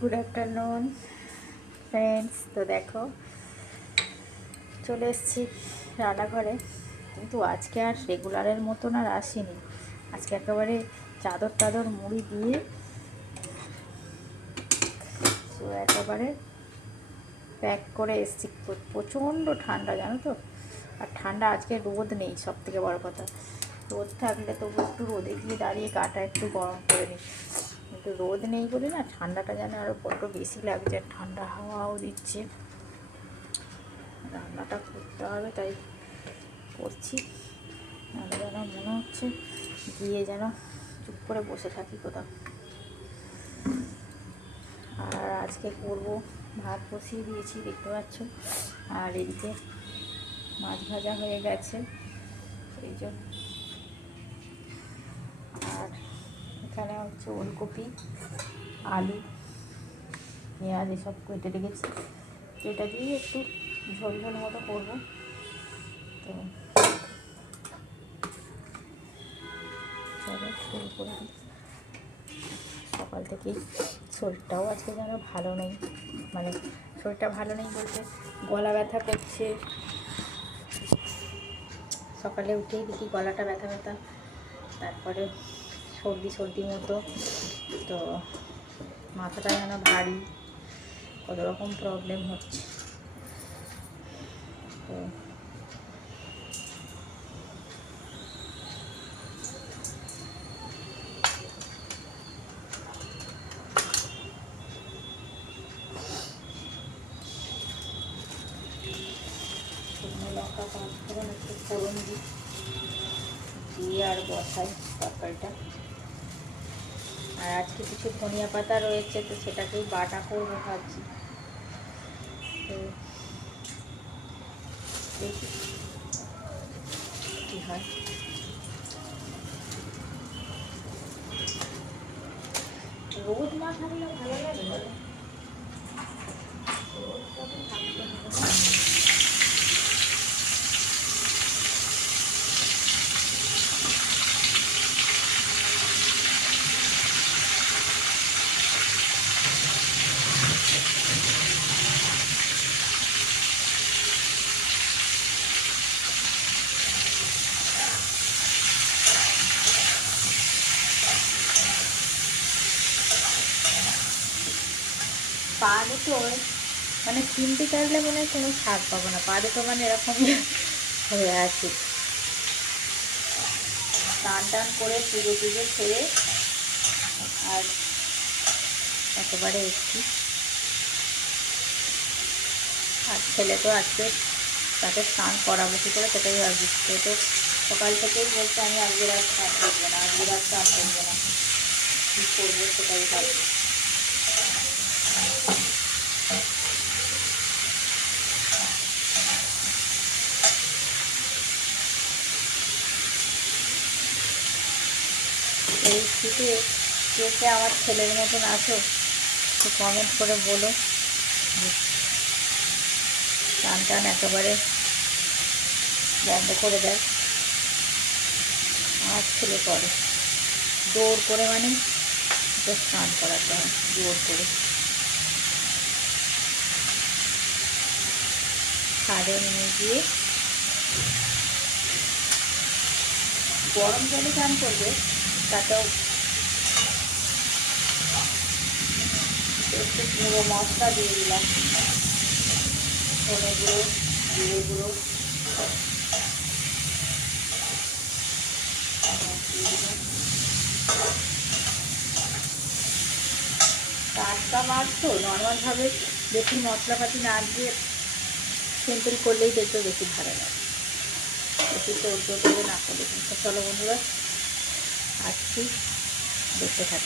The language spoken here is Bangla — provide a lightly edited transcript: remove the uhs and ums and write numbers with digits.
Good afternoon friends. তো দেখো চলে এসেছি রান্নাঘরে, কিন্তু আজকে আর রেগুলারের মতন আর আসিনি। আজকে একেবারে চাদর টাদর মুড়ি দিয়ে তো একেবারে প্যাক করে এসেছি। প্রচণ্ড ঠান্ডা জানো তো, আর ঠান্ডা আজকে রোদ নেই, সব থেকে বড় কথা। রোদ থাকলে তবু একটু রোদে গিয়ে দাঁড়িয়ে গাটা একটু গরম করে নিই, কিন্তু রোদ নেই বলে না ঠান্ডাটা যেন আরও বড্ড বেশি লাগছে। ঠান্ডা হাওয়াও দিচ্ছে, রান্নাটা করতে হবে তাই করছি। আর যেন মনে হচ্ছে গিয়ে যেন চুপ করে বসে থাকি কোথাও। আর আজকে করব, ভাত বসিয়ে দিয়েছি দেখতে পাচ্ছ, আর এদিকে মাছ ভাজা হয়ে গেছে এই জন্য। আর এখানে হচ্ছে ওলকপি, আলু, পেঁয়াজ এসব কেটে রেখেছি, তো এটা দিয়ে একটু ঝোল ঝোল মতো করবো। তো চলো শুরু করে দিই। সকাল থেকেই শরীরটাও আজকে যেন ভালো নেই, মানে শরীরটা ভালো নেই বলতে গলা ব্যথা করছে। সকালে উঠেই দেখি গলাটা ব্যথা ব্যথা, তারপরে সর্দি সর্দি মতো, তো মাথাটা যেন ভারী, কত রকম প্রবলেম হচ্ছে। তো শুকনো লঙ্কা পাঁচফোড়ন একটু ফোড়ন দিয়ে আর বসাই তরকারিটা। আর আজকে কিছু ধনিয়া পাতা রয়েছে, তো সেটাকেই বাটা করবো ভাবছি। তো দেখি কী হয়। রোদ না থাকলে ভালো লাগে বলো, রোদটা তো থাকতে হবে না। পা দুটো মানে চিনতে চাইলে মনে হয় কোনো ছাড় পাবো না, পা দুটো মানে এরকমই হয়ে আছে। টান টান করে পুজো টুজো ছেড়ে আর একেবারে এসছি। আর ছেলে তো আজকে তাকে স্নান করাবো কী করে সেটাই ভাবছি। সে তো সকাল থেকেই বলছে আমি আজকের আর স্নান করবো না, আজকের আর স্নান করবো না, কী করবো সেটাই ভাবছি। এই শীতে কে কে আমার ছেলের মতন আছো একটু কমেন্ট করে বলো। টান টান একেবারে বন্ধ করে দেয়, আমার ছেলে করে জোর করে, মানে ওকে স্নান করাতে হয় জোর করে। ছাদে নিয়ে গিয়ে গরম জলে স্নান করবে, তাতেও একটু গুঁড়ো মশলা দিয়ে দিলাম, ধনে গুঁড়ো, জিরে গুঁড়ো টাটকা মাছ তো নর্মালভাবে বেশি মশলাপাতি না দিয়ে সিম্পল করলেই দেখতে বেশি ভালো লাগে, বেশি তোড়জোড় করে না করলে। চলো বন্ধুরা আসছি, দেখতে থাকি।